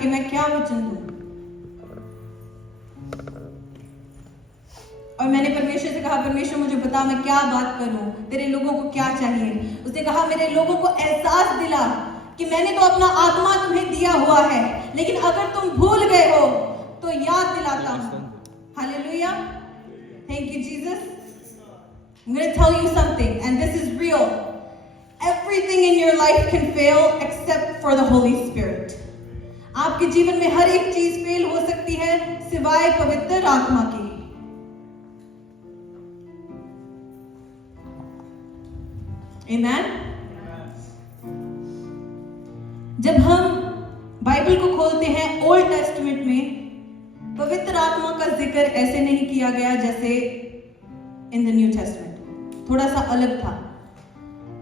कि मैं क्या वचन दूं। और मैंने परमेश्वर से कहा, परमेश्वर मुझे बता मैं क्या बात करूं, तेरे लोगों को क्या चाहिए। उसने कहा, मेरे लोगों को एहसास दिला कि मैंने तो अपना आत्मा तुम्हें दिया हुआ है, लेकिन अगर तुम भूल गए हो तो याद दिलाता हूं। Hallelujah, thank you Jesus. I'm going to tell you something, and this is real. Everything in your life can fail except for the Holy Spirit. आपके जीवन में हर एक चीज फेल हो सकती है सिवाय पवित्र आत्मा की। Amen? जब हम बाइबल को खोलते हैं ओल्ड टेस्टमेंट में, पवित्र आत्मा का जिक्र ऐसे नहीं किया गया जैसे इन द न्यू टेस्टमेंट, थोड़ा सा अलग था।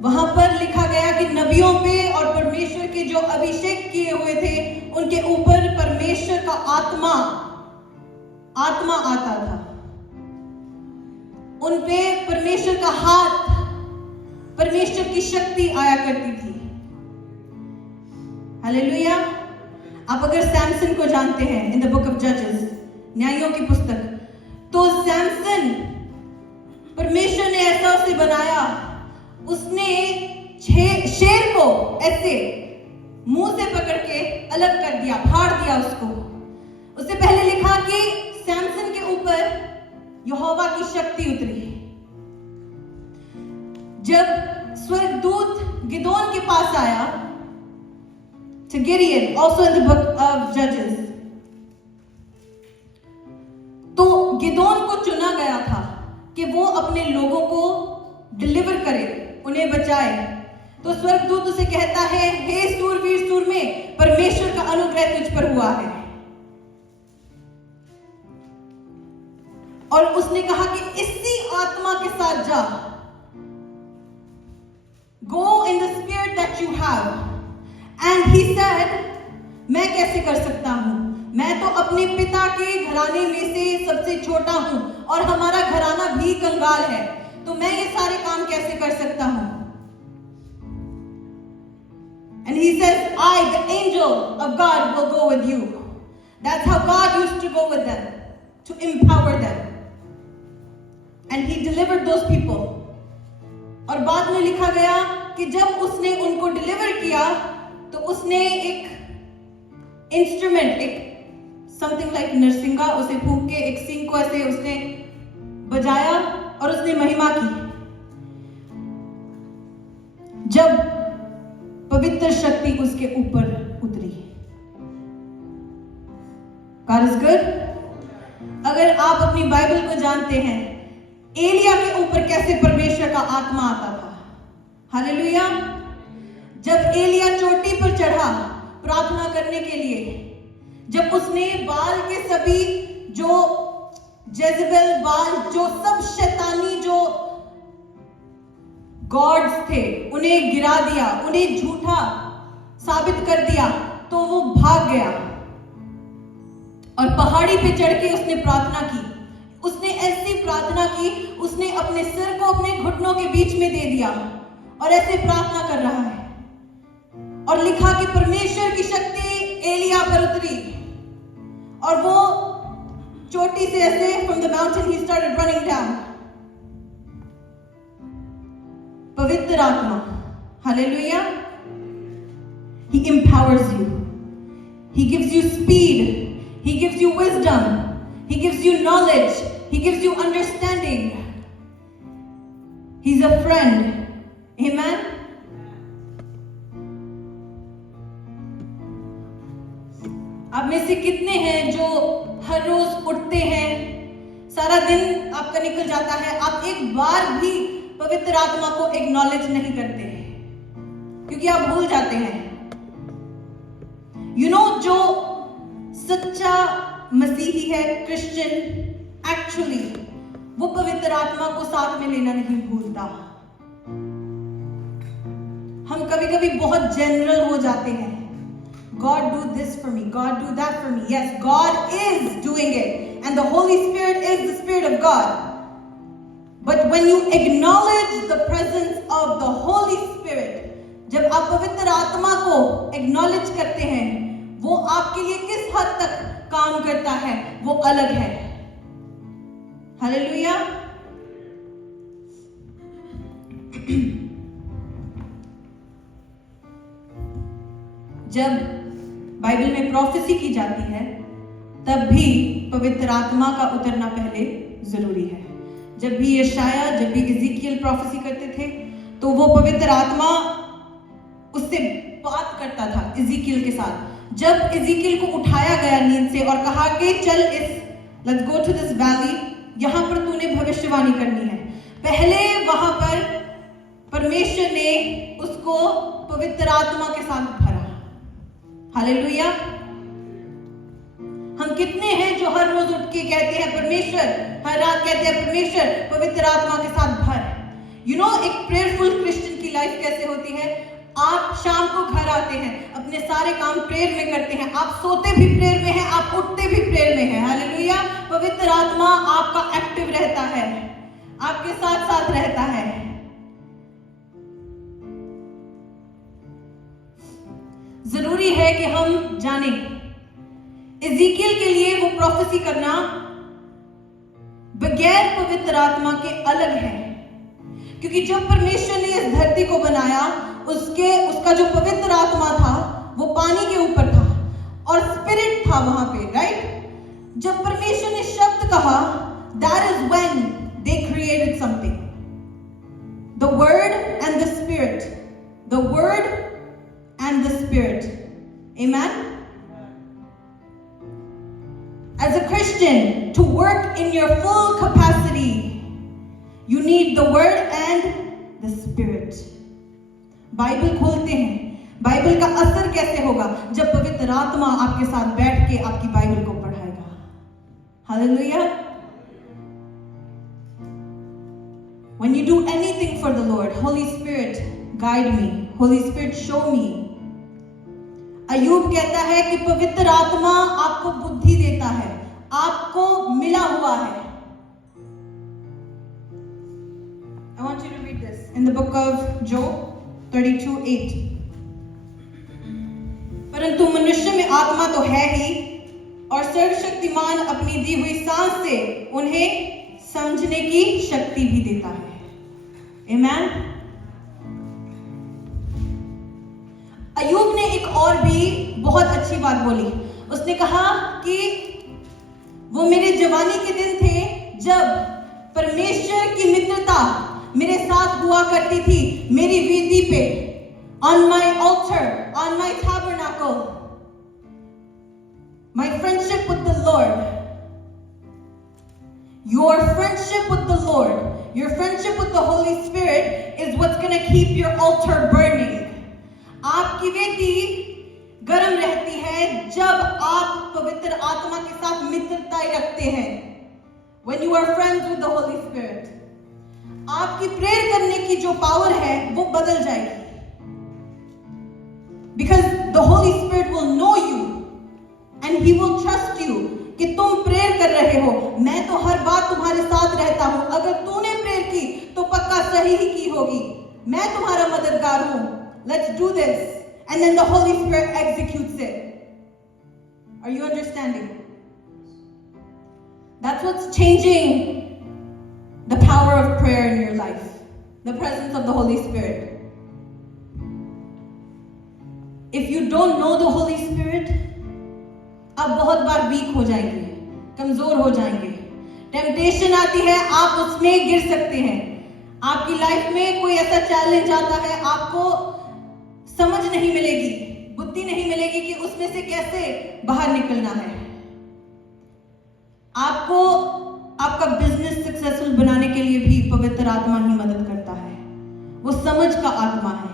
वहां पर लिखा गया कि नबियों पे और परमेश्वर के जो अभिषेक किए हुए थे उनके ऊपर परमेश्वर का आत्मा आता था, उन पे परमेश्वर का हाथ, परमेश्वर की शक्ति आया करती थी। हालेलुया। आप अगर सैमसन को जानते हैं इन द बुक ऑफ जजेस, न्यायों की पुस्तक, तो सैमसन परमेश्वर ने ऐसा उसे बनाया, उसने शेर को ऐसे मुंह से पकड़ के अलग कर दिया, फाड़ दिया उसको। उससे पहले लिखा कि सैमसन के ऊपर यहोवा की शक्ति उतरी। जब स्वर्गदूत गिदोन के पास आया, to Gideon, also in the book of Judges, तो गिदोन को चुना गया था कि वो अपने लोगों को डिलीवर करे, उन्हें बचाए। तो स्वर्गदूत उसे कहता है, हे सूरवीर सूरमे, परमेश्वर का अनुग्रह तुझ पर हुआ है। और उसने कहा कि इसी आत्मा के साथ जा, go in the spirit that you have. And he said, मैं कैसे कर सकता हूं, मैं तो अपने पिता के घराने में से सबसे छोटा हूं और हमारा घराना भी कंगाल है, तो मैं ये सारे काम कैसे कर सकता हूं। And he says, I, the angel of God, will go with you. That's how God used to go with them, to empower them. And he delivered those people. और बाद में लिखा गया कि जब उसने उनको डिलीवर किया तो उसने एक इंस्ट्रूमेंट, एक समथिंग लाइक नरसिंगा, उसे फूंक के एक सिंग को ऐसे उसने बजाया और उसने महिमा की। जब पवित्र शक्ति उसके ऊपर उतरी। God is good? अगर आप अपनी बाइबल को जानते हैं, एलिया के ऊपर कैसे परमेश्वर का आत्मा आता था। हालेलुया। जब एलिया चोटी पर चढ़ा प्रार्थना करने के लिए, जब उसने बाल के सभी जो जेजबेल, बाल, जो सब शैतानी जो गॉड्स थे उन्हें गिरा दिया, उन्हें झूठा साबित कर दिया, तो वो भाग गया और पहाड़ी पे चढ़ के उसने प्रार्थना की। उसने ऐसी प्रार्थना की, उसने अपने सिर को अपने घुटनों के बीच में दे दिया और ऐसे प्रार्थना कर रहा है। और लिखा कि परमेश्वर की शक्ति एलिया पर उतरी और वो चोटी से ऐसे from the mountain he started running down. पवित्र आत्मा, hallelujah, he empowers you, he gives you speed, he gives you wisdom, he gives you knowledge, he gives you understanding, he's a friend. Amen. आप में से कितने हैं जो हर रोज उठते हैं, सारा दिन आपका निकल जाता है, आप एक बार भी पवित्र आत्मा को एक्नॉलेज नहीं करते हैं क्योंकि आप भूल जाते हैं। You know, जो सच्चा मसीही है, क्रिश्चियन, एक्चुअली वो पवित्र आत्मा को साथ में लेना नहीं भूलता। हम कभी कभी बहुत जनरल हो जाते हैं। God do this for me, God do that for me. Yes, God is doing it, and the Holy Spirit is the Spirit of God. But when you acknowledge the presence of the Holy Spirit, जब आप पवित्र आत्मा को acknowledge करते हैं, वो आपके लिए किस हद तक काम करता है वो अलग है। हालेलुया। जब बाइबल में प्रोफेसी की जाती है तब भी पवित्र आत्मा का उतरना पहले जरूरी है। जब भी यशाया, जब भी इज़ीकियल प्रोफेसी करते थे तो वो पवित्र आत्मा उससे बात करता था इज़ीकियल के साथ। जब इज़ीकियल को उठाया गया नींद से और कहा कि चल let's go to this valley, यहां पर तूने भविष्यवाणी करनी है, पहले वहां पर परमेश्वर ने उसको पवित्र आत्मा के साथ भरा। हालेलुया। हम कितने हैं जो हर रोज उठ के कहते हैं परमेश्वर, हर रात कहते हैं परमेश्वर पवित्र आत्मा के साथ भर। यू नो एक प्रेयरफुल क्रिश्चियन की लाइफ कैसे होती है? आप शाम को घर आते हैं, अपने सारे काम प्रेयर में करते हैं, आप सोते भी प्रेयर में हैं, आप उठते भी प्रेयर में हैं। हालेलुया। पवित्र आत्मा आपका एक्टिव रहता है, आपके साथ साथ रहता है। जरूरी है कि हम जाने इज़ीकियल के लिए वो प्रोफेसी करना बगैर पवित्र आत्मा के अलग है, क्योंकि जब परमेश्वर ने इस धरती को बनाया उसका जो पवित्र आत्मा था वो पानी के ऊपर था और स्पिरिट था वहां पे, राइट। जब परमेश्वर ने शब्द कहा, that is when they created something, the word and the spirit, the word and the Spirit. Amen? As a Christian, to work in your full capacity, you need the Word and the Spirit. Bible खोलते हैं, Bible का असर कैसे होगा? जब पवित्र आत्मा आपके साथ बैठ के आपकी बाइबल को पढ़ाएगा। Hallelujah. When you do anything for the Lord, Holy Spirit, guide me. Holy Spirit, show me. Ayub कहता है कि पवित्र आत्मा आपको बुद्धि देता है, आपको मिला हुआ है। I want you to read this in the book of Job 32:8. परंतु मनुष्य में आत्मा तो है ही, और सर्वशक्तिमान अपनी दी हुई सांस से उन्हें समझने की शक्ति भी देता है। आमीन। अयूब ने एक और भी बहुत अच्छी बात बोली। उसने कहा कि वो मेरे जवानी के दिन थे जब परमेश्वर की मित्रता मेरे साथ हुआ करती थी, मेरी वेदी पे, on my altar, on my tabernacle, my friendship with the Lord. Your friendship with the Lord, your friendship with the Holy Spirit is what's going to keep your altar burning. आपकी वेदी गर्म रहती है जब आप पवित्र आत्मा के साथ मित्रता रखते हैं। When you are friends with the Holy Spirit, आपकी प्रेयर करने की जो पावर है वो बदल जाएगी। Because the Holy Spirit will know you and He will trust you कि तुम प्रेयर कर रहे हो। मैं तो हर बात तुम्हारे साथ रहता हूं, अगर तूने प्रेयर की तो पक्का सही ही की होगी, मैं तुम्हारा मददगार हूं। Let's do this. And then the Holy Spirit executes it. Are you understanding? That's what's changing the power of prayer in your life. The presence of the Holy Spirit. If you don't know the Holy Spirit, आप बहुत बार week हो जाएंगे, कमजोर हो जाएंगे। Temptation आती है, आप उसमें गिर सकते हैं। आपकी लाइफ में कोई ऐसा चैलेंज आता है, आपको समझ नहीं मिलेगी, बुद्धि नहीं मिलेगी कि उसमें से कैसे बाहर निकलना है। आपको आपका बिजनेस सक्सेसफुल बनाने के लिए भी पवित्र आत्मा ही मदद करता है, वो समझ का आत्मा है।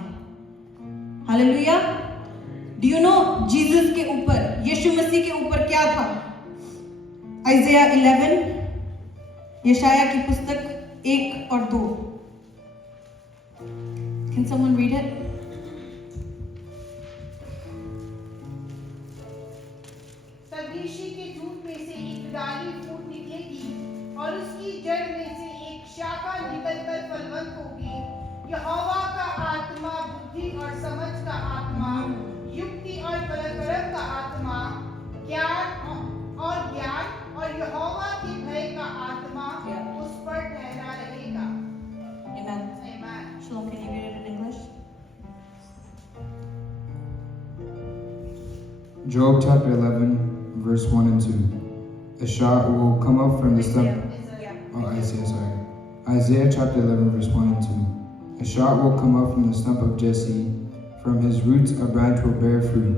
Hallelujah. Do you know Jesus के ऊपर, यीशु मसीह के ऊपर क्या था? आइज़ाया 11, यशाया की पुस्तक 1 और 2। Can someone read it? तबीशी के झूठ में से एक डाली फूट निकलेगी और उसकी जड़ में से एक शाखा निकलकर फलवंत होगी। यहोवा का आत्मा बुद्धि और समझ का आत्मा, युक्ति और पराक्रम का आत्मा ज्ञान और यहोवा के भय का आत्मा Yeah. उस पर ठहरा रहेगा। Amen. Amen. Shalom, can you read it in English? Job chapter 11, verse 1 and 2. A shot will come up from the stump. Isaiah, sorry. Isaiah chapter 11, verse 1 and 2. A shoot will come up from the stump of Jesse. From his roots a branch will bear fruit.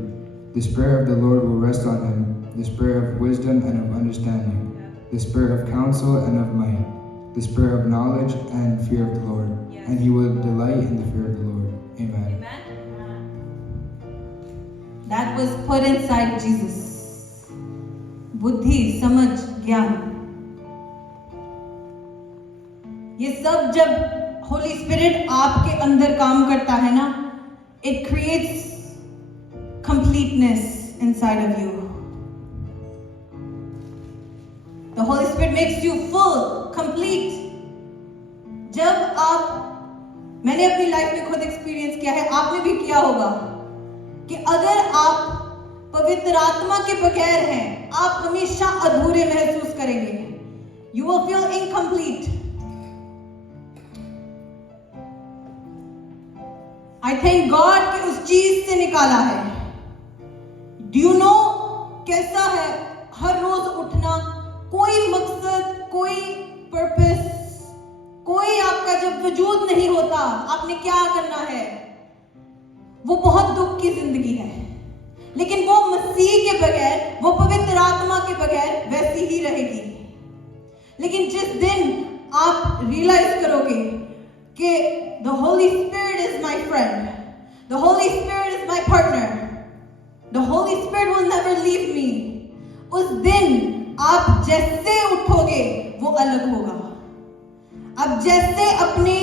The Spirit of the Lord will rest on him, the Spirit of wisdom and of understanding, the Spirit of counsel and of might, the Spirit of knowledge and fear of the Lord. Yes. And he will delight in the fear of the Lord. Amen. Amen. That was put inside Jesus. बुद्धि, समझ, ज्ञान, ये सब जब Holi spirit आपके अंदर काम करता है ना, it creates completeness inside of you. The Holy Spirit makes you full, complete. जब आप, मैंने अपनी लाइफ में खुद एक्सपीरियंस किया है, आपने भी किया होगा, कि अगर आप पवित्र आत्मा के बगैर हैं, आप हमेशा अधूरे महसूस करेंगे. You will feel incomplete. I thank God कि उस चीज से निकाला है. Do you know कैसा है हर रोज उठना, कोई मकसद, कोई पर्पस, कोई आपका जब वजूद नहीं होता, आपने क्या करना है? वो बहुत दुख की जिंदगी है, लेकिन वो मसीह के बगैर, वो पवित्र आत्मा के बगैर वैसी ही रहेगी. लेकिन जिस दिन आप रियलाइज करोगे कि the Holy Spirit is my friend, the Holy Spirit is my partner, the Holy Spirit will never leave me, उस दिन आप जैसे उठोगे वो अलग होगा. आप जैसे अपने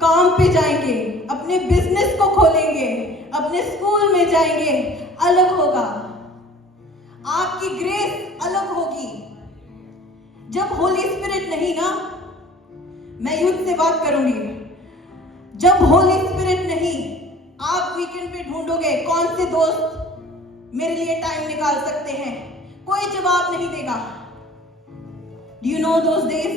काम पे जाएंगे, अपने बिजनेस को खोलेंगे, अपने स्कूल में जाएंगे, अलग होगा. आपकी ग्रेस अलग होगी. जब होली स्पिरिट नहीं ना, मैं यूथ से बात करूंगी, जब होली स्पिरिट नहीं, आप वीकेंड पे ढूंढोगे कौन से दोस्त मेरे लिए टाइम निकाल सकते हैं, कोई जवाब नहीं देगा. Do you know those days?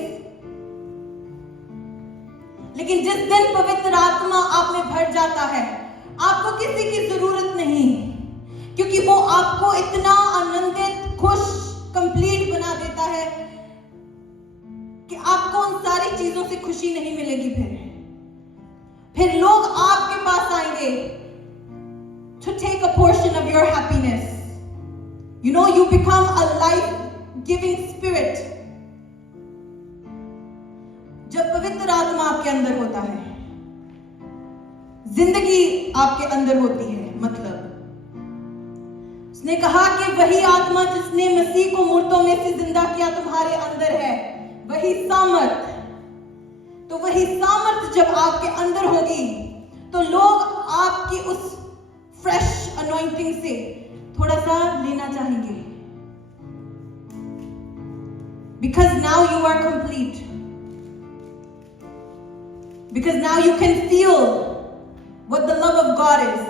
लेकिन जिस दिन पवित्र आत्मा आप में भर जाता है, आपको किसी की जरूरत नहीं, क्योंकि वो आपको इतना आनंदित, खुश, कंप्लीट बना देता है कि आपको उन सारी चीजों से खुशी नहीं मिलेगी. फिर लोग आपके पास आएंगे to take a portion of your happiness. You know, you become a life-giving spirit. जब पवित्र आत्मा आपके अंदर होता है, जिंदगी आपके अंदर होती है. मतलब उसने कहा कि वही आत्मा जिसने मसीह को मुर्दों में से जिंदा किया तुम्हारे अंदर है, वही सामर्थ. तो वही सामर्थ जब आपके अंदर होगी, तो लोग आपकी उस फ्रेश अनॉइंटिंग से थोड़ा सा लेना चाहेंगे. Because now you are complete. Because now you can feel what the love of God is.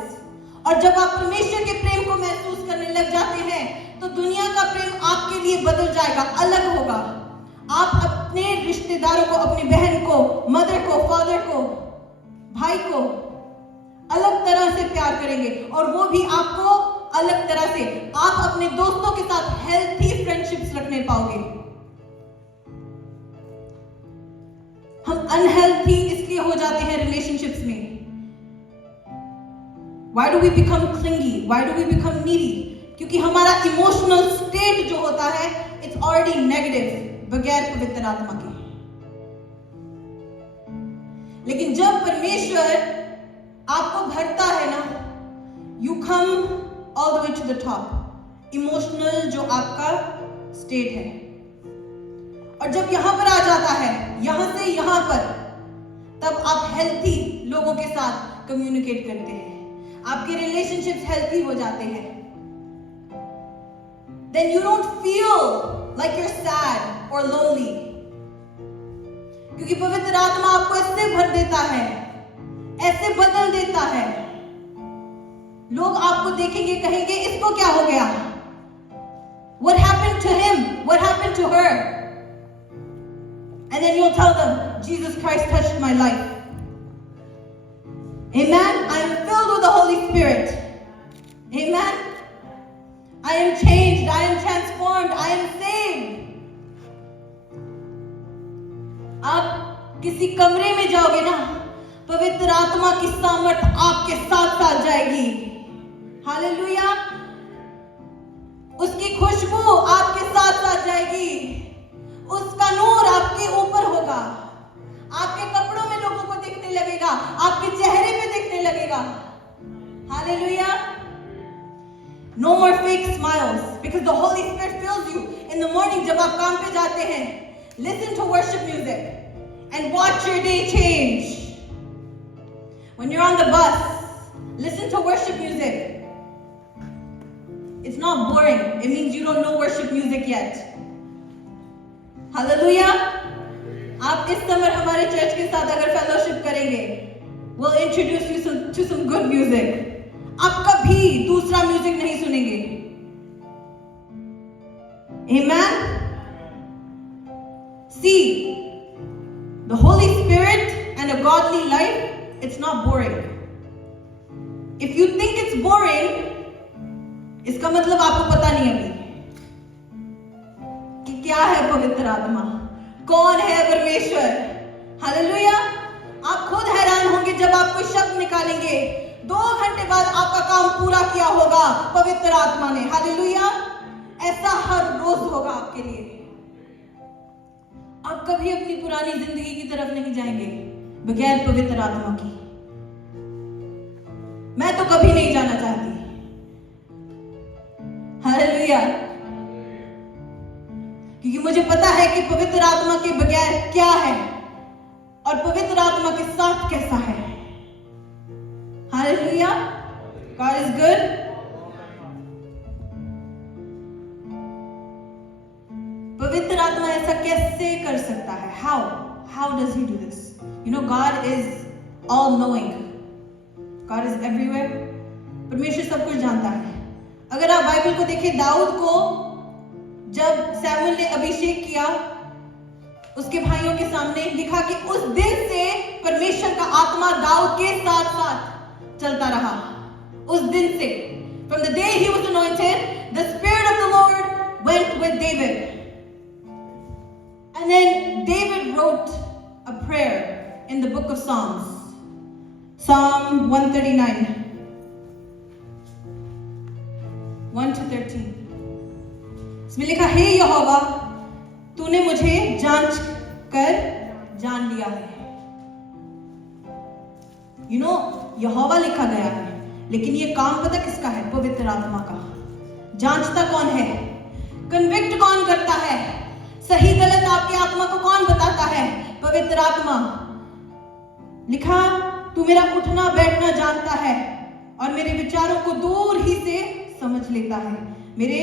और जब आप परमेश्वर के प्रेम को महसूस करने लग जाते हैं, तो दुनिया का प्रेम आपके लिए बदल जाएगा, अलग होगा. आप अपने रिश्तेदारों को, अपनी बहन को, मदर को, फादर को, भाई को अलग तरह से प्यार करेंगे, और वो भी आपको अलग तरह से. आप अपने दोस्तों के साथ हेल्थी फ्रेंडशिप्स रखने पाओगे. हम अनहेल्थी इसलिए हो जाते हैं रिलेशनशिप्स में. Why do we become clingy? Why do we become needy? क्योंकि हमारा इमोशनल स्टेट जो होता है, it's already negative, बगैर पवित्र आत्मा के. लेकिन जब परमेश्वर आपको भरता है ना, you come all the way to the top. Emotional जो आपका स्टेट है, और जब यहां पर आ जाता है, यहां से यहां पर, तब आप हेल्थी लोगों के साथ कम्युनिकेट करते हैं, आपके रिलेशनशिप्स हेल्थी हो जाते हैं. Then you don't feel like you're sad or lonely. क्योंकि पवित्र आत्मा आपको ऐसे भर देता है, ऐसे बदल देता है. लोग आपको देखेंगे, कहेंगे इसको क्या हो गया, to her. And then you'll tell them, Jesus Christ touched my life. Amen. I am filled with the Holy Spirit. Amen. I am changed. I am transformed. I am saved. आप किसी कमरे में जाओगे ना, पवित्र आत्मा की सामर्थ आपके साथ साथ जाएगी. हालेलुया. उसकी खुशबू आपके साथ साथ जाएगी. उसका नूर आपके ऊपर होगा. आपके कपड़ों में लोगों को दिखने लगेगा, आपके चेहरे पे दिखने लगेगा. Hallelujah. No more fake smiles, because the Holy Spirit fills you. In the morning, जब आप काम पे जाते हैं, listen to worship music and watch your day change. When you're on the bus, listen to worship music. It's not boring. It means you don't know worship music yet. Hallelujah. आप इस summer हमारे church के साथ अगर fellowship करेंगे, we'll introduce you to some good music. आप कभी दूसरा म्यूजिक नहीं सुनेंगे. Amen. See, the Holy Spirit and a godly life, it's not boring. If you think it's boring, इसका मतलब आपको पता नहीं अभी कि क्या है पवित्र आत्मा, कौन है परमेश्वर. हालेलुया. आप खुद हैरान होंगे जब आप कोई शब्द निकालेंगे, 2 घंटे बाद आपका काम पूरा किया होगा पवित्र आत्मा ने. हालेलुया. ऐसा हर रोज होगा आपके लिए. आप कभी अपनी पुरानी जिंदगी की तरफ नहीं जाएंगे बगैर पवित्र आत्मा की. मैं तो कभी नहीं जाना चाहती. हालेलुया. क्योंकि मुझे पता है कि पवित्र आत्मा के बगैर क्या है और पवित्र आत्मा के साथ कैसा है. Hallelujah. God is good. पवित्र आत्मा ऐसा कैसे कर सकता है? How does he do this? You know, God is all knowing. God is everywhere. परमेश्वर सब कुछ जानता है. अगर आप बाइबल को देखें, दाऊद को जब सैमुएल ने अभिषेक किया, उसके भाइयों के सामने लिखा कि उस दिन से परमेश्वर का आत्मा दाऊद के साथ साथ चलता रहा. उस दिन से, from the day he was anointed, the Spirit of the Lord went with David. And then David wrote a prayer in the book of Psalms. Psalm 139, 1-13. इसमें लिखा, हे यहोवा, तूने मुझे जांच कर जान लिया है. You know, यहोवा लिखा गया है, लेकिन ये काम पता किसका है? पवित्र आत्मा का. जांचता कौन है? कन्विक्ट कौन करता है? सही गलत आपकी आत्मा को कौन बताता है? पवित्र आत्मा. लिखा, तू मेरा उठना बैठना जानता है और मेरे विचारों को दूर ही से समझ लेता है. मेरे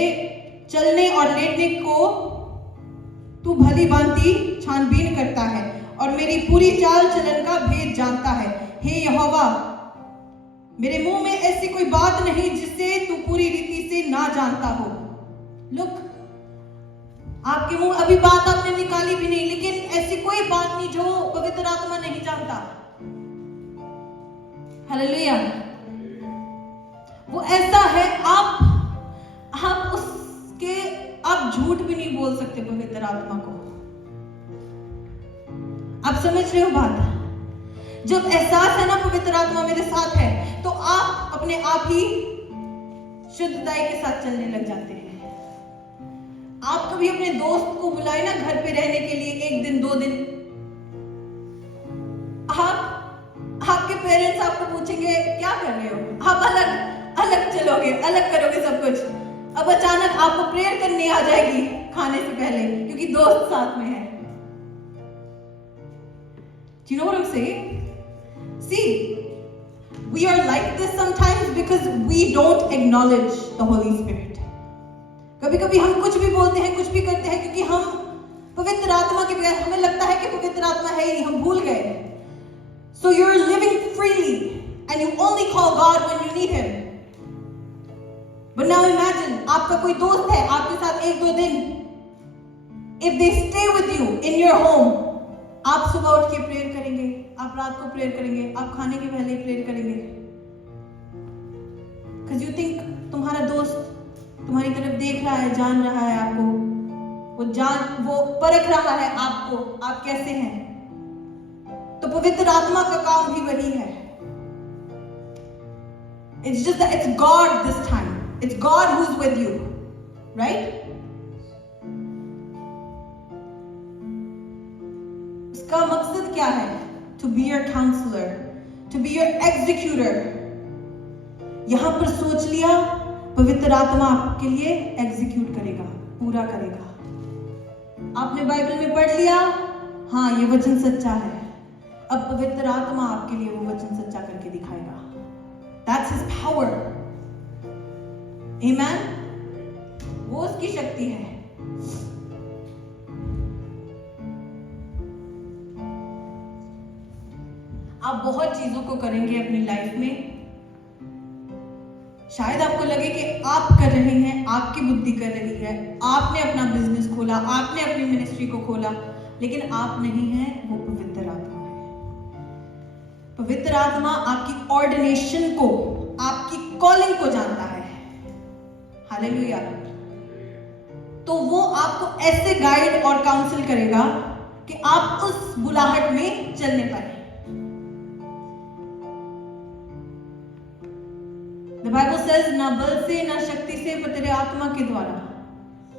चलने और लेटने को तू भली भांति छानबीन करता है और मेरी पूरी चाल चलन का भेद जानता है. हे यहोवा, मेरे मुंह में ऐसी कोई बात नहीं जिसे तू पूरी रीति से ना जानता हो. लुक, आपके मुंह अभी बात आपने निकाली भी नहीं, लेकिन ऐसी कोई बात नहीं जो पवित्र आत्मा नहीं जानता. हालेलुया. वो ऐसा है, आप झूठ भी नहीं बोल सकते पवित्र आत्मा को. आप समझ रहे हो बात? जब एहसास है ना पवित्र आत्मा मेरे साथ है, तो आप अपने आप ही शुद्धताई के साथ चलने लग जाते हैं. आप कभी अपने दोस्त को बुलाए ना घर पे रहने के लिए 1 दिन 2 दिन, आपके पेरेंट्स आपको पूछेंगे क्या कर रहे हो, आप अलग चलोगे, अलग करोगे सब कुछ. अब अचानक आपको प्रेयर करनी आ जाएगी खाने से पहले, क्योंकि दोस्त साथ में है. Do you know what I'm saying? See, we are like this sometimes because we don't acknowledge the Holy Spirit. कभी-कभी हम कुछ भी बोलते हैं, कुछ भी करते हैं, क्योंकि हम पवित्र आत्मा के बगैर, हमें लगता है कि पवित्र आत्मा है ही नहीं, हम भूल गए. So you're living freely and you only call God when you need Him. But now imagine, आपका कोई दोस्त है आपके साथ 1-2 दिन, If they stay with you in your home, आप सुबह उठ के प्रेयर करेंगे, आप रात को प्रेयर करेंगे, आप खाने के पहले प्रेयर करेंगे, because you think तुम्हारा दोस्त तुम्हारी तरफ देख रहा है, जान रहा है आपको, वो परख रहा है आपको, आप कैसे हैं। तो पवित्र आत्मा का काम भी वही है। It's just that it's God this time. It's God who's with you, right? उसका मकसद क्या है? To be your counselor, to be your executor. यहां पर सोच लिया, पवित्र आत्मा आपके लिए एग्जीक्यूट करेगा, पूरा करेगा। आपने बाइबल में पढ़ लिया, हाँ ये वचन सच्चा है, अब पवित्र आत्मा आपके लिए वो वचन सच्चा करके दिखाएगा। That's his power. Amen? वो उसकी शक्ति है। आप बहुत चीजों को करेंगे अपनी लाइफ में, शायद आपको लगे कि आप कर रहे हैं, आपकी बुद्धि कर रही है, आपने अपना बिजनेस खोला, आपने अपनी मिनिस्ट्री को खोला, लेकिन आप नहीं हैं, वो पवित्र आत्मा है। पवित्र आत्मा आपकी ऑर्डिनेशन को, आपकी कॉलिंग को जानता है। हालेलुया। तो वो आपको ऐसे गाइड और काउंसिल करेगा कि आप उस बुलाहट में चलने पाए। The Bible says ना बल से ना शक्ति से पर तेरे आत्मा के द्वारा,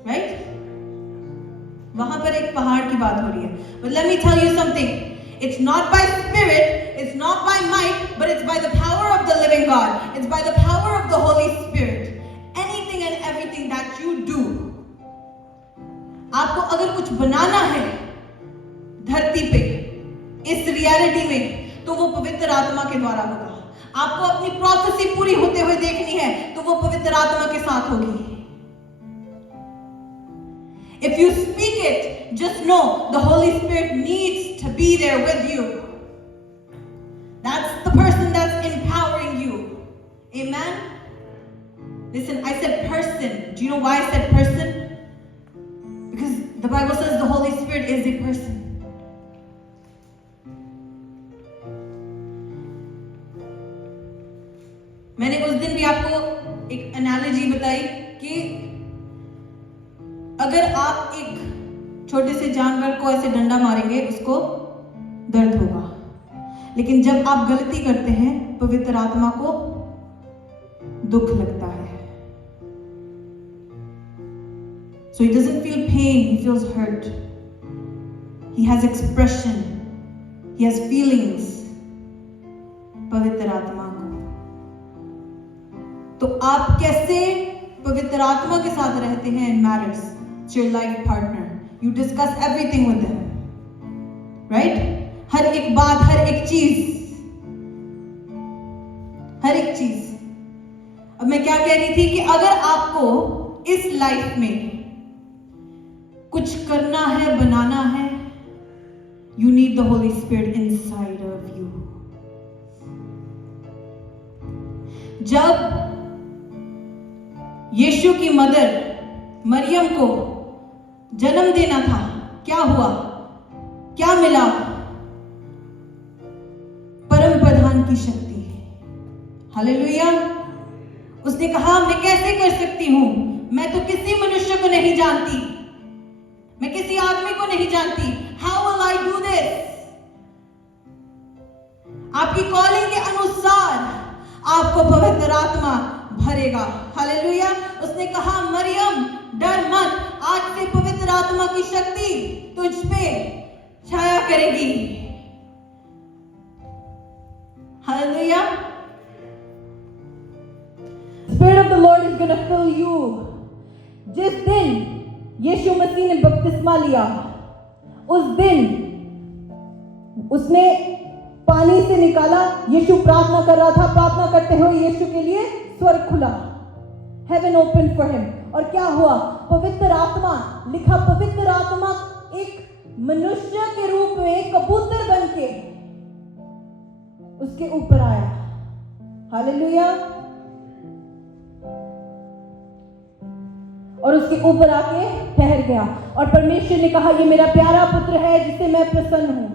right? वहां पर एक पहाड़ की बात हो रही है। But let me tell you something. It's not by spirit, it's not by might, but it's by the power of the living God. It's by the power of the Holy Spirit. Anything and everything that you do. आपको अगर कुछ बनाना है धरती पे, इस reality में, तो वो पवित्र आत्मा के द्वारा होगा। आपको अपनी प्रोफेसी पूरी होते हुए देखनी है, तो वो पवित्र आत्मा के साथ होगी। If you speak it, just know the Holy Spirit needs to be there with you. That's the person that's empowering you. Amen? Listen, I said person. Do you know why I said person? Because the Bible says the Holy Spirit is a person. मैंने उस दिन भी आपको एक analogy बताई कि अगर आप एक छोटे से जानवर को ऐसे डंडा मारेंगे, उसको दर्द होगा, लेकिन जब आप गलती करते हैं, पवित्र आत्मा को दुख लगता है। So he doesn't feel pain, he feels hurt. He has expression, he has feelings. पवित्र आत्मा को। तो आप कैसे पवित्र आत्मा के साथ रहते हैं in matters. It's your life partner. You discuss everything with them, right? हर एक बात, हर एक चीज। अब मैं क्या कह रही थी कि अगर आपको इस लाइफ में कुछ करना है, बनाना है, you need the Holy Spirit inside of you. जब यीशु की मदर मरियम को जन्म देना था, क्या हुआ, क्या मिला? परम प्रधान की शक्ति। हालेलुया। उसने कहा, मैं कैसे कर सकती हूं, मैं तो किसी मनुष्य को नहीं जानती, मैं किसी आदमी को नहीं जानती। How will I do this? आपकी कॉलिंग के अनुसार आपको पवित्र आत्मा भरेगा। हालेलुया। उसने कहा, मरियम डर मत, आज से पवित्र आत्मा की शक्ति तुझ पे छाया करेगी। Hallelujah. Spirit of the Lord is going to fill you. जिस दिन यीशु मसीह ने बपतिस्मा लिया, उस दिन उसने पानी से निकाला, यीशु प्रार्थना कर रहा था, प्रार्थना करते हुए यीशु के लिए स्वर्ग खुला, heaven opened for him। और क्या हुआ? पवित्र आत्मा, लिखा पवित्र आत्मा एक मनुष्य के रूप में कबूतर बन के उसके ऊपर आया। हालेलुया। और उसके ऊपर आके ठहर गया और परमेश्वर ने कहा ये मेरा प्यारा पुत्र है जिससे मैं प्रसन्न हूँ।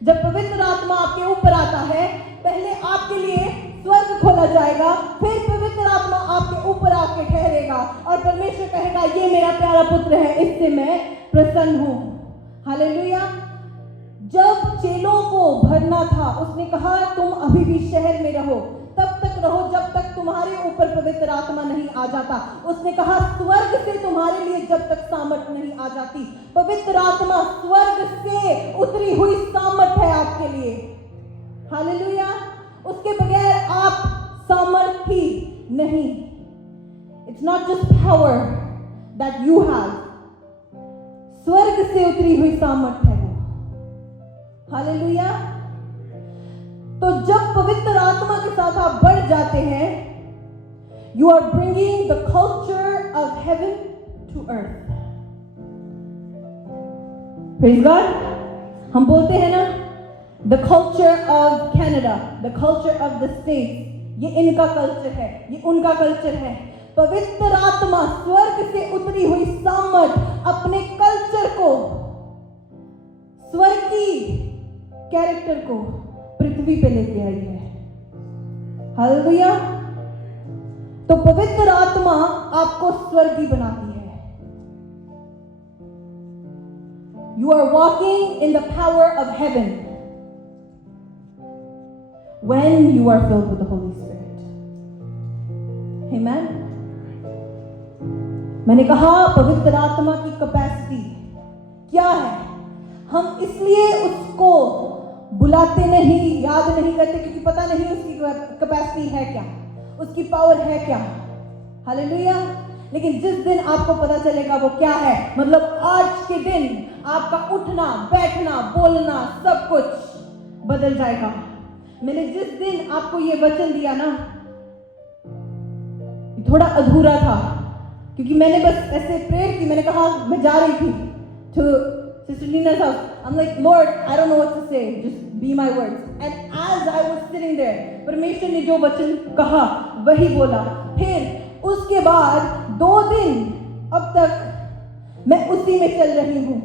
जब पवित्र आत्मा आपके ऊपर आता है, पहले आपके लिए स्वर्ग खोला जाएगा, फिर पवित्र आत्मा आपके ऊपर आके ठहरेगा और परमेश्वर कहेगा ये मेरा प्यारा पुत्र है, इससे मैं प्रसन्न हूँ। हालेलुया। जब चेलों को भरना था, उसने कहा तुम अभी भी शहर में रहो, तब तक रहो जब तक तुम्हारे ऊपर पवित्र आत्मा नहीं आ जाता। उसने कहा स्वर्ग से तुम्हारे लिए जब तक सामर्थ नहीं आ जाती। पवित्र आत्मा स्वर्ग से उतरी हुई सामर्थ है आपके लिए। हालेलुया। उसके बगैर आप सामर्थी नहीं। It's not just power that you have, स्वर्ग से उतरी हुई सामर्थ है वो। हालेलुया। तो जब पवित्र आत्मा के साथ आप बढ़ जाते हैं, you are bringing the culture of heaven to earth. Praise God. हम बोलते हैं ना the culture of Canada, the culture of the state, ये इनका कल्चर है, ये उनका कल्चर है। पवित्र आत्मा स्वर्ग से उतरी हुई सामर्थ अपने कल्चर को, स्वर्ग की कैरेक्टर को पृथ्वी पे लेके आई है। हालेलुया। तो पवित्र आत्मा आपको स्वर्गीय बनाती है। You are walking in the power of heaven when you are filled with the Holy Spirit. Amen. मैंने कहा पवित्र आत्मा की कैपेसिटी क्या है। हम इसलिए उसको बुलाते नहीं, याद नहीं करते, क्योंकि पता नहीं उसकी कैपेसिटी है क्या, उसकी पावर है क्या। हालेलुया। लेकिन जिस दिन आपको पता चलेगा वो क्या है, मतलब आज के दिन आपका उठना, बैठना, बोलना सब कुछ बदल जाएगा। मैंने जिस दिन आपको ये वचन दिया ना, थोड़ा अधूरा था, क्योंकि मैंने बस ऐसे प्रेयर की। मैंने कहा मैं जा रही थी to Sister Nina's house. I'm like, Lord, I don't know what to say. Just be my words. And as I was sitting there, परमेश्वर ने जो वचन कहा वही बोला। फिर उसके बाद 2 दिन अब तक मैं उसी में चल रही हूँ।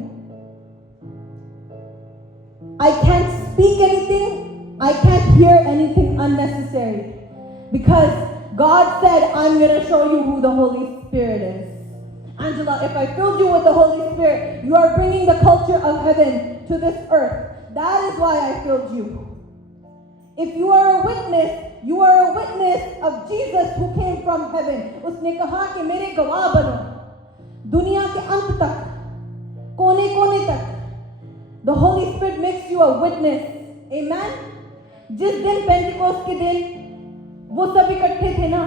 I can't speak anything. I can't hear anything unnecessary. Because God said, I'm going to show you who the Holy Spirit is. Angela, if I filled you with the Holy Spirit, you are bringing the culture of heaven to this earth. That is why I filled you. If you are a witness, you are a witness of Jesus who came from heaven. उसने कहा कि मेरे गवाह बनो दुनिया के अंत तक, कोने कोने तक। The Holy Spirit makes you a witness. Amen. जिस दिन पेंटिकोस्ट के दिन वो सब इकट्ठे थे ना,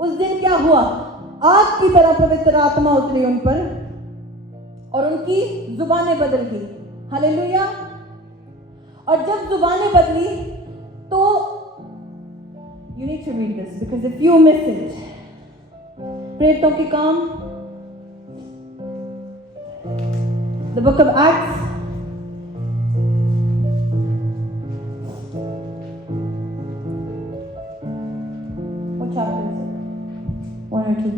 उस दिन क्या हुआ? आग की तरह पवित्र आत्मा उतरी उन पर और उनकी जुबानें बदल गई। हालेलुया। और जब जुबानें बदली तो you need to read this because if you miss it, प्रेरितों के काम, the book of Acts, what chapter is it? 1 or 2?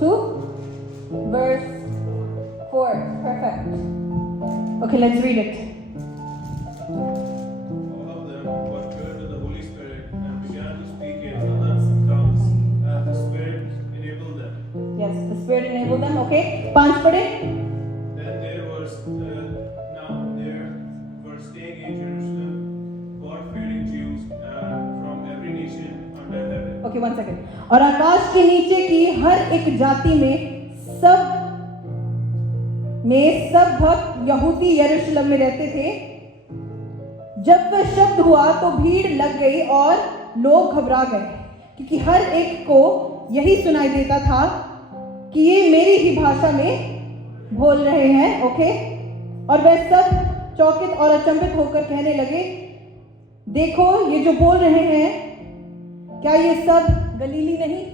2 verse 4. Perfect. Okay, let's read it. All of them were filled with the Holy Spirit and began to speak in other tongues as the Spirit enabled them. Yes, the Spirit enabled them. Okay, 5 पढ़े. Then there were staying in Jerusalem God-fearing Jews from every nation under heaven. Okay, 1 second. और आकाश के नीचे की हर एक जाति में सब भक्त यहूदी यरूशलेम में रहते थे। जब वह शब्द हुआ तो भीड़ लग गई और लोग घबरा गए, क्योंकि हर एक को यही सुनाई देता था कि ये मेरी ही भाषा में बोल रहे हैं। ओके। और वह सब चौकित और अचंभित होकर कहने लगे, देखो ये जो बोल रहे हैं, क्या ये सब गलीली नहीं?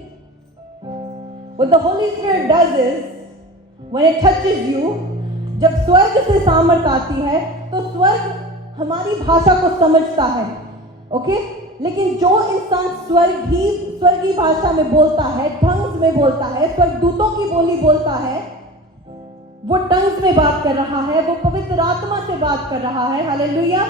What the Holy Spirit does is, when it touches you, जब स्वर्ग से सामर्थ आती है तो स्वर्ग हमारी भाषा को समझता है, ओके। लेकिन जो इंसान स्वर्गीय भाषा में बोलता है, टंग्स में बोलता है, स्वर्गदूतों की बोली बोलता है, वो टंग्स में बात कर रहा है, वो पवित्र आत्मा से बात कर रहा है, हालेलुया।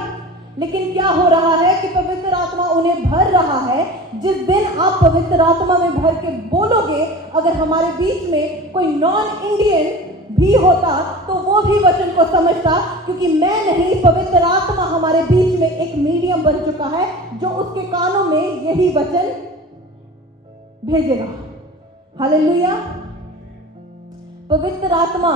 लेकिन क्या हो रहा है कि पवित्र आत्मा उन्हें भर रहा है। जिस दिन आप पवित्र आत्मा में भर के बोलोगे, अगर हमारे बीच में कोई नॉन इंडियन भी होता तो वो भी वचन को समझता, क्योंकि मैं नहीं, पवित्र आत्मा हमारे बीच में एक मीडियम बन चुका है जो उसके कानों में यही वचन भेजेगा, हालेलुया। पवित्र आत्मा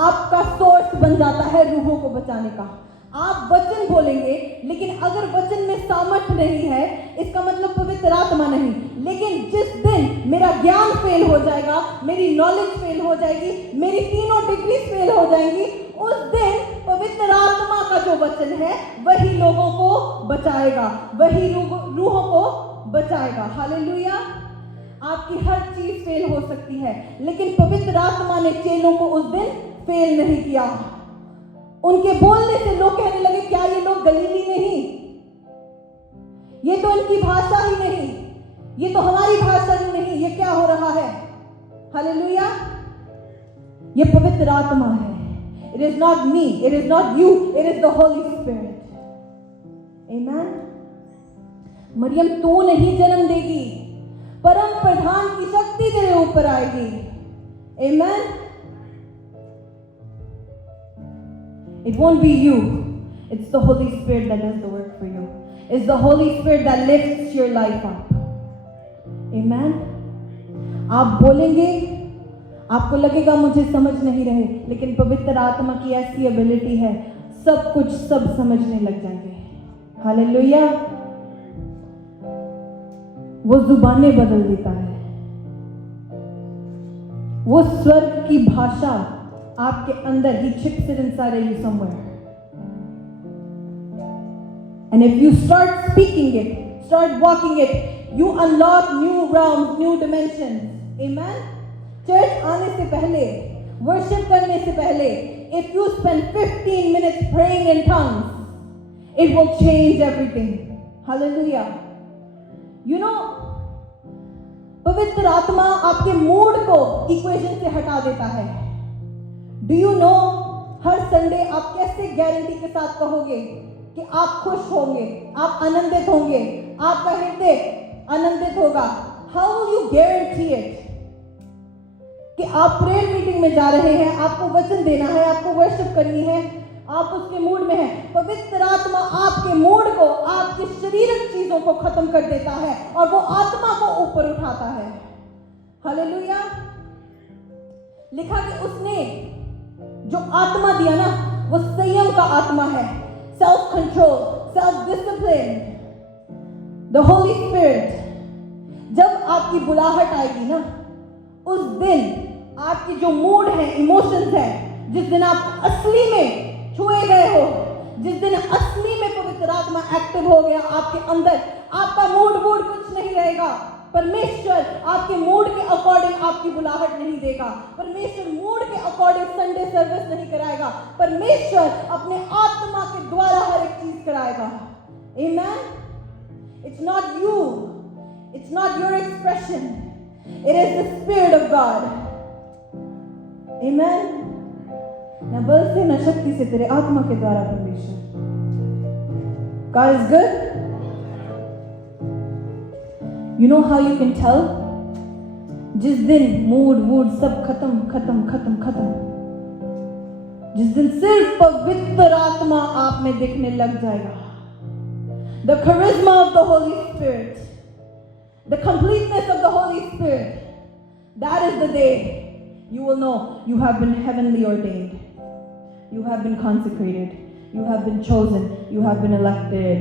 आपका सोर्स बन जाता है रूहों को बचाने का। आप वचन बोलेंगे, लेकिन अगर वचन में सामर्थ्य नहीं है, इसका मतलब पवित्र आत्मा नहीं। लेकिन जिस दिन मेरा ज्ञान फेल हो जाएगा, मेरी नॉलेज फेल हो जाएगी, मेरी तीनों डिग्री फेल हो जाएंगी, उस दिन पवित्र आत्मा का जो वचन है वही लोगों को बचाएगा, वही रूहों को बचाएगा, हालेलुया। आपकी हर चीज फेल हो सकती है, लेकिन पवित्र आत्मा ने चेलों को उस दिन फेल नहीं किया। उनके बोलने से लोग कहने लगे, क्या ये लोग गलीली नहीं? ये तो इनकी भाषा ही नहीं, ये तो हमारी भाषा ही नहीं, ये क्या हो रहा है? हालेलुया। ये पवित्र आत्मा है। It is not me, it is not you, it is the Holy Spirit. Amen. Maryam, तू नहीं जन्म देगी, परम प्रधान की शक्ति तेरे ऊपर आएगी। Amen. It won't be you. It's the Holy Spirit that does the work for you. It's the Holy Spirit that lifts your life up. Amen. आप बोलेंगे, आपको लगेगा मुझे समझ नहीं रहे, लेकिन पवित्र आत्मा की ऐसी एबिलिटी है, सब कुछ सब समझने लग जाएंगे। हालेलुया। वो जुबानें बदल देता है। वो स्वर्ग की भाषा आपके अंदर, he chips it inside of you somewhere. And if you start speaking it, start walking it, you unlock new realms, new dimensions. Amen. Church आने से पहले, वर्शिप करने से पहले, if you spend 15 minutes praying in tongues, it will change everything. Hallelujah. You know, पवित्र आत्मा आपके mood को इक्वेशन से हटा देता है। Do you know, her Sunday आप कैसे गारंटी के साथ कहोगे कि आप खुश होंगे, आप आनंदित होंगे, आपका हृदय आनंदित होगा? How will you guarantee it? कि आप प्रेयर मीटिंग में जा रहे हैं, आपको वचन देना है, आपको वर्शिप करनी है, आप उसके मूड में हैं। पवित्र आत्मा आपके मूड को, आपकी शारीरिक चीजों को खत्म कर देता है और वो आत्मा को ऊपर उठाता है। हालेलुया। लिखा कि उसने जो आत्मा दिया ना, वो संयम का आत्मा है, self control, self discipline, the Holi spirit. जब आपकी बुलाहट आएगी ना, उस दिन आपकी जो मूड है, इमोशंस है, जिस दिन आप असली में छुए गए हो, जिस दिन असली में पवित्र आत्मा एक्टिव हो गया आपके अंदर, आपका मूड कुछ नहीं रहेगा। परमेश्वर आपके मूड के अकॉर्डिंग आपकी बुलाहट नहीं देगा। परमेश्वर मूड के अकॉर्डिंग संडे सर्विस नहीं कराएगा। परमेश्वर अपने आत्मा के द्वारा हर एक चीज कराएगा। Amen. It's not you. It's not your expression. It is the Spirit of God. Amen. न बल से न शक्ति से, तेरे आत्मा के द्वारा परमेश्वर। God is good. You know how you can tell? जिस दिन मूड सब खत्म, जिस दिन सिर्फ पवित्र आत्मा आप में दिखने लग जाएगा, the charisma of the Holy Spirit, the completeness of the Holy Spirit, that is the day you will know you have been heavenly ordained, you have been consecrated, you have been chosen, you have been elected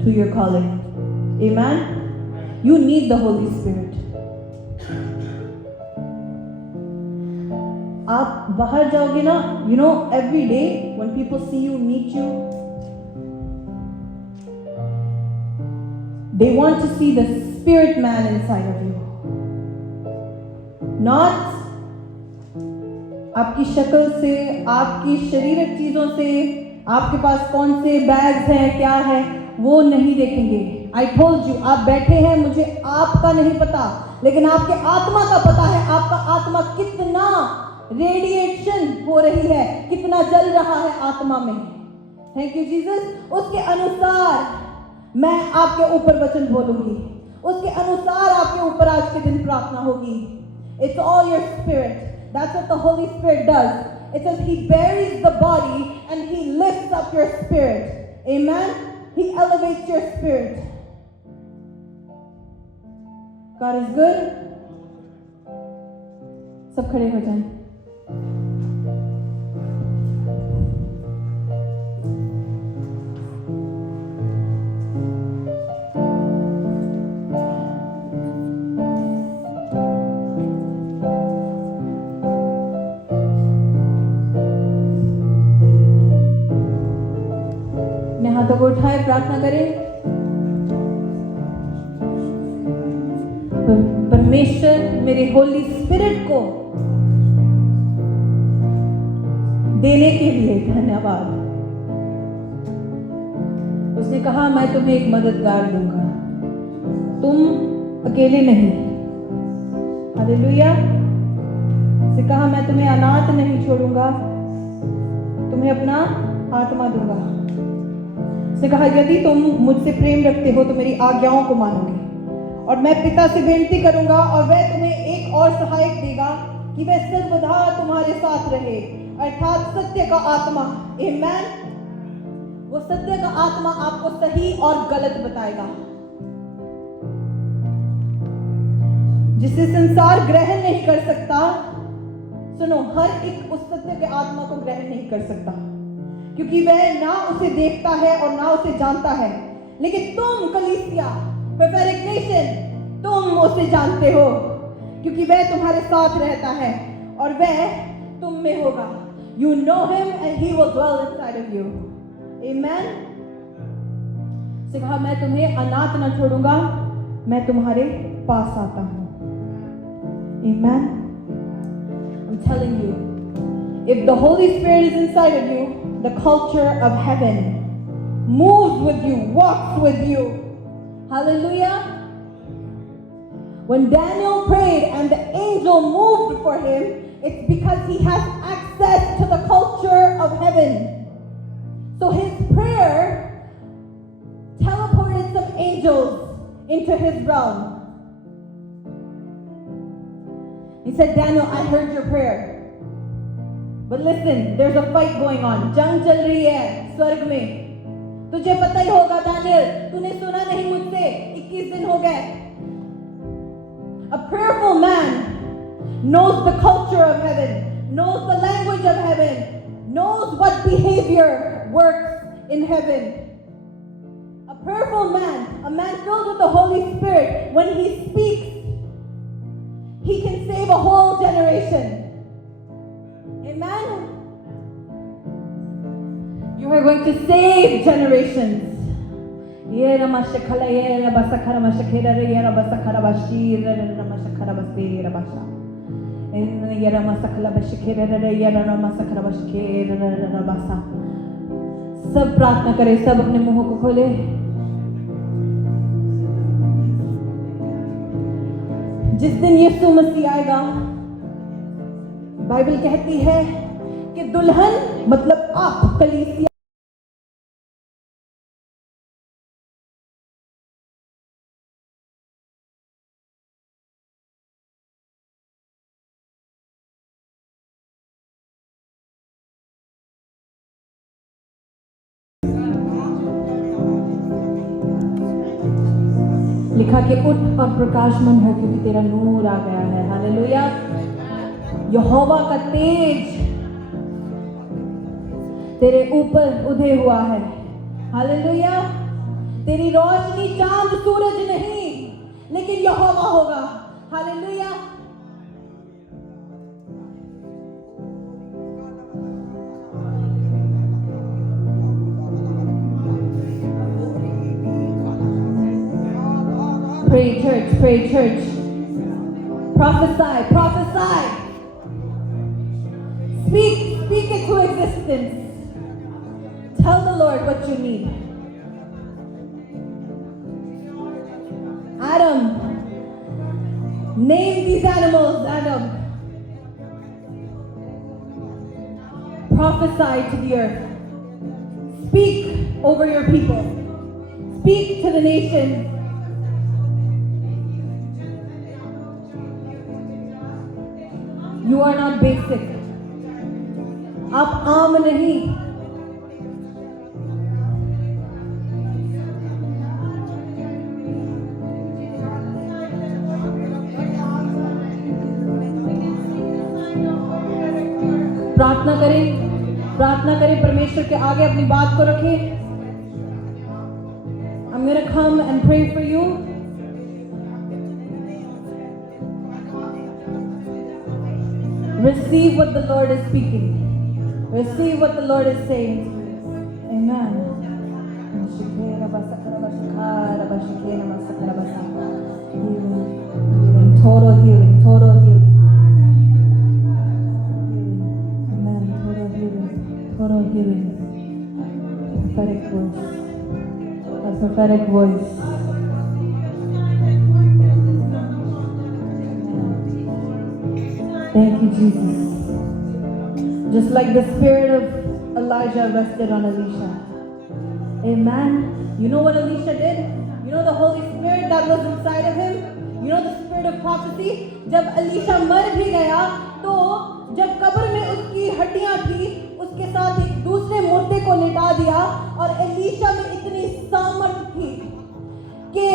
to your calling. Amen. You need the Holy Spirit. आप बाहर जाओगे ना, you know, every day when people see you, meet you, they want to see the spirit man inside of you. Not आपकी शक्ल से, आपकी शारीरिक चीजों से, आपके पास कौन से बैग्स हैं, क्या है, वो नहीं देखेंगे। आई टोल्ड यू, आप बैठे हैं, मुझे आपका नहीं पता, लेकिन आपके आत्मा का पता है। आपका आत्मा कितना रेडिएशन हो रही है, कितना जल रहा है आत्मा में। Thank you Jesus. उसके अनुसार मैं आपके ऊपर वचन बोलूंगी, उसके अनुसार आपके ऊपर आज के दिन प्रार्थना होगी। It's all your spirit. That's what the Holy Spirit does. It says He buries the body and He lifts up your spirit. Amen? He elevates your spirit. God is good. सब खड़े हो जाएं। हाथों को उठाए, प्रार्थना करें। परमेश्वर मेरे होली स्पिरिट को देने के लिए धन्यवाद। उसने कहा मैं तुम्हें एक मददगार दूंगा, तुम अकेले नहीं। हालेलुया। उसने कहा मैं तुम्हें अनाथ नहीं छोड़ूंगा, तुम्हें अपना आत्मा दूंगा। उसने कहा यदि तुम मुझसे प्रेम रखते हो तो मेरी आज्ञाओं को मानोगे, और मैं पिता से विनती करूंगा और वह तुम्हें एक और सहायक देगा कि वह सर्वदा तुम्हारे साथ रहे, अर्थात सत्य का आत्मा। आमेन। वो सत्य का आत्मा आपको सही और गलत बताएगा, जिसे संसार ग्रहण नहीं कर सकता। सुनो, हर एक उस सत्य के आत्मा को ग्रहण नहीं कर सकता, क्योंकि वह ना उसे देखता है और ना उसे जानता है। लेकिन तुम कलीसिया, प्रोफेटिक नेशन, तुम उसे जानते हो, क्योंकि वह तुम्हारे साथ रहता है और वह तुम में होगा। You know him and he will dwell inside of you. Amen. से कहा मैं तुम्हें अनाथ न छोड़ूंगा, मैं तुम्हारे पास आता हूँ। Amen. I'm telling you, if the Holy Spirit is inside of you, the culture of heaven moves with you, walks with you. Hallelujah. When Daniel prayed and the angel moved for him, it's because he has access to the culture of heaven. So his prayer teleported some angels into his realm. He said, Daniel, I heard your prayer. But listen, there's a fight going on. जंग चल रही है स्वर्ग में। तुझे पता ही होगा Daniel, तूने सुना नहीं मुझसे, 21 दिन हो गए। A prayerful man knows the culture of heaven, knows the language of heaven, knows what behavior works in heaven. A prayerful man, a man filled with the Holy Spirit, when he speaks, he can save a whole generation. Amen. You are going to save generations. Ye ramashakhala ye rabasakhara mashakera ye rabasakhara bashir ramashakara basir rabasha. Ye ramasakhala bashakera ye ramasakhara bashakera rabasa. सब प्रार्थना करें, सब अपने मुंहों को खोले। जिस दिन यीशु मसीह आएगा, बाइबल कहती है कि दुल्हन मतलब आप कलीसिया लिखा कि उठ और प्रकाशमान हो, क्योंकि तेरा नूर आ गया है। हालेलुया। यहोवा का तेज तेरे ऊपर उदय हुआ है। हालेलुया। तेरी रोशनी चांद सूरज नहीं, लेकिन यहोवा होगा। Hallelujah. Pray church, pray church. Prophesy, prophesy. Speak it to existence. Tell the Lord what you need. Adam, name these animals, Adam. Prophesy to the earth. Speak over your people. Speak to the nations. You are not basic. आप आम नहीं. प्रार्थना करें परमेश्वर के आगे अपनी बात को रखें. I'm going to come and pray for you. Receive what the Lord is speaking. Receive what the Lord is saying. Amen. Healing. Total healing. Total healing. Amen. Total healing. Total healing. Prophetic voice. A prophetic voice. Thank you, Jesus. Just like the spirit of Elijah rested on Elisha. Amen. You know what Elisha did? You know the Holy Spirit that was inside of him? You know the spirit of prophecy? जब Elisha मर भी गया, तो जब कब्र में उसकी हड्डियां थी, उसके साथ एक दूसरे मुर्दे को लिटा दिया, और एलीशा में इतनी सामर्थ थी कि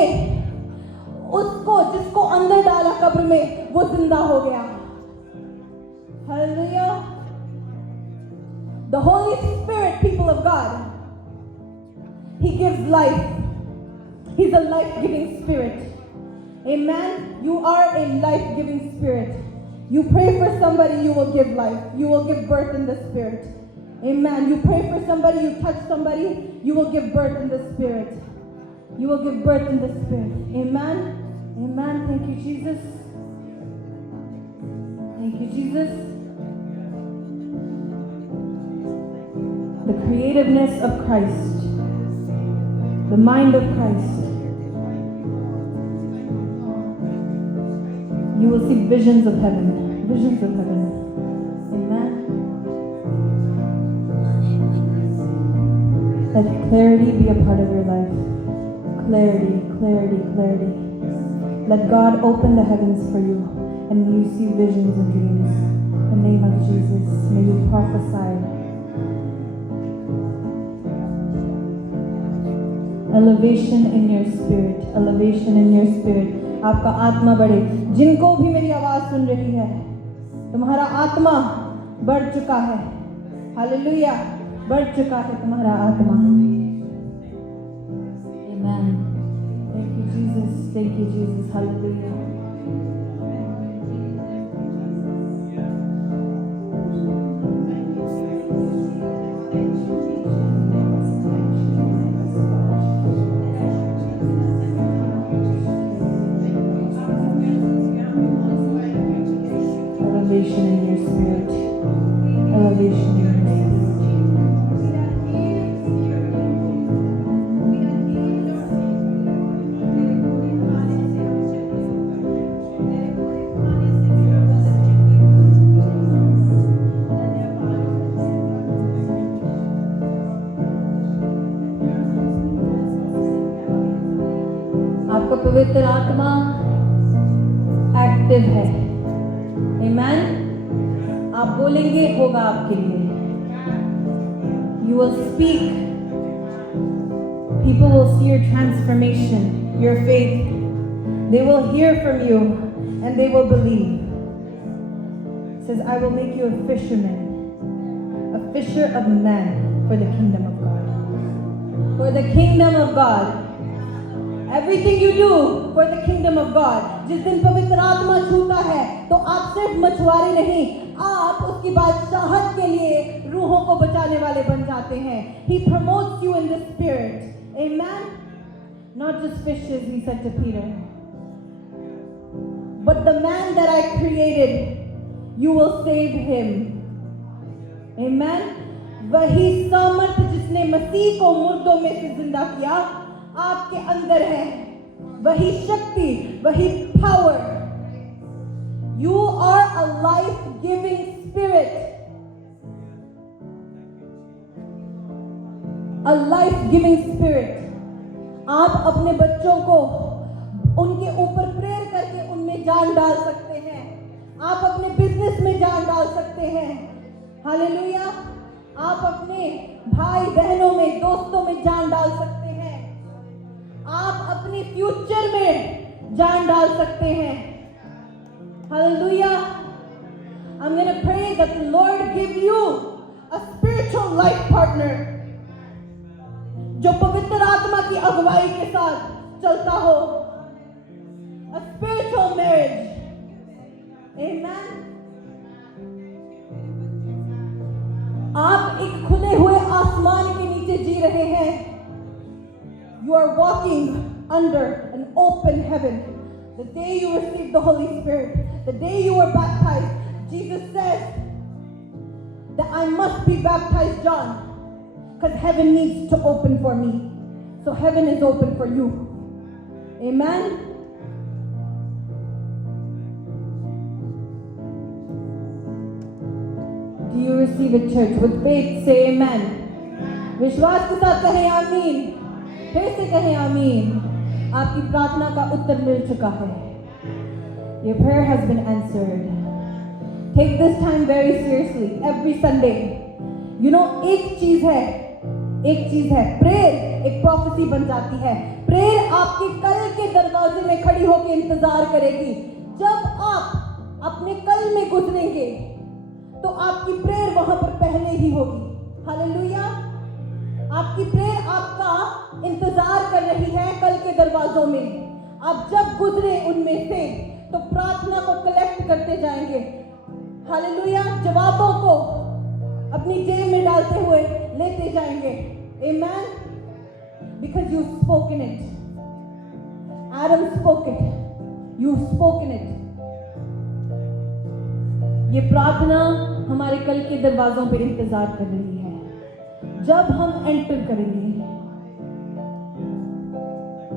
उसको जिसको अंदर डाला कब्र में वो जिंदा हो गया. Hallelujah. The Holy Spirit, people of God, He gives life. He's a life-giving spirit. Amen. You are a life-giving spirit. You pray for somebody, you will give life. You will give birth in the spirit. Amen. You pray for somebody, you touch somebody, you will give birth in the spirit. You will give birth in the spirit. Amen. Amen. Thank you, Jesus. Thank you, Jesus. The creativeness of Christ. The mind of Christ. You will see visions of heaven. Visions of heaven. Amen. Let clarity be a part of your life. Clarity, clarity, clarity. Let God open the heavens for you, and may you see visions and dreams. In the name of Jesus, may you prophesy. Elevation in your spirit. Elevation in your spirit. आपका आत्मा बढ़े. जिनको भी मेरी आवाज सुन रही है, तुम्हारा आत्मा बढ़ चुका है. हालेलुया. बढ़ चुका है तुम्हारा आत्मा. Amen. Thank you, Jesus. Thank you, Jesus. Hallelujah. Elevation in your spirit. Elevation in your spirit. आपका पवित्र आत्मा एक्टिव है. Amen. आप बोलेंगे होगा आपके लिए. You will speak. People will see your transformation, your faith. They will hear from you and they will believe. It says, I will make you a fisherman, a fisher of men for the kingdom of God. For the kingdom of God. Everything you do for the kingdom of God. जिस दिन पवित्र आत्मा छूता है तो आप सिर्फ मछुआरे नहीं, आप उसकी बादशाहत के लिए रूहों को बचाने वाले बन जाते हैं. He promotes you in the spirit. Amen. Not just fishes, he said to Peter, but the man that I created, you will save him. Amen. वही सामर्थ जिसने मसीह को मुर्दों में से जिंदा किया आपके अंदर है। वही शक्ति, वही power. You are a life-giving spirit. A life-giving spirit. आप अपने बच्चों को उनके ऊपर प्रेयर करके उनमें जान डाल सकते हैं। आप अपने बिजनेस में जान डाल सकते हैं। हालेलुया। आप अपने भाई बहनों में, दोस्तों में जान डाल सकते हैं। आप अपने फ्यूचर में जान डाल सकते हैं। Hallelujah. I'm going to pray that the Lord give you a spiritual life partner जो पवित्र आत्मा की अगुवाई के साथ चलता हो। A spiritual marriage. Amen. आप एक खुले हुए आसमान के नीचे जी रहे हैं। You are walking under an open heaven. The day you received the Holy Spirit, the day you were baptized, Jesus says that I must be baptized, John, because heaven needs to open for me. So heaven is open for you. Amen. Do you receive it, church? With faith, say amen. विश्वास के साथ कहें आमीन। फिर से कहें आमीन। आपकी प्रार्थना का उत्तर मिल चुका है। Your prayer has been answered. Take this time very seriously. Every Sunday. You know, एक चीज है, प्रेयर एक प्रोफेसी बन जाती है। प्रेयर आपके कल के दरवाजे में खड़ी होकर इंतजार करेगी। जब आप अपने कल में गुजरेंगे, तो आपकी प्रेयर वहां पर पहले ही होगी। हालेलुया। आपकी प्रेयर आपका इंतजार कर रही है कल के दरवाजों में। आप जब गुजरे उनमें से, तो प्रार्थना को कलेक्ट करते जाएंगे। हालेलुया। जवाबों को अपनी जेब में डालते हुए लेते जाएंगे। Amen. Because you've spoken it. Adam spoke it. You've spoken it. ये प्रार्थना हमारे कल के दरवाजों पे इंतजार कर रही है। जब हम एंटर करेंगे,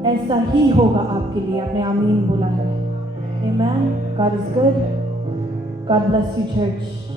ऐसा ही होगा आपके लिए। आपने आमीन बोला है। Amen. God is good. God bless you, church.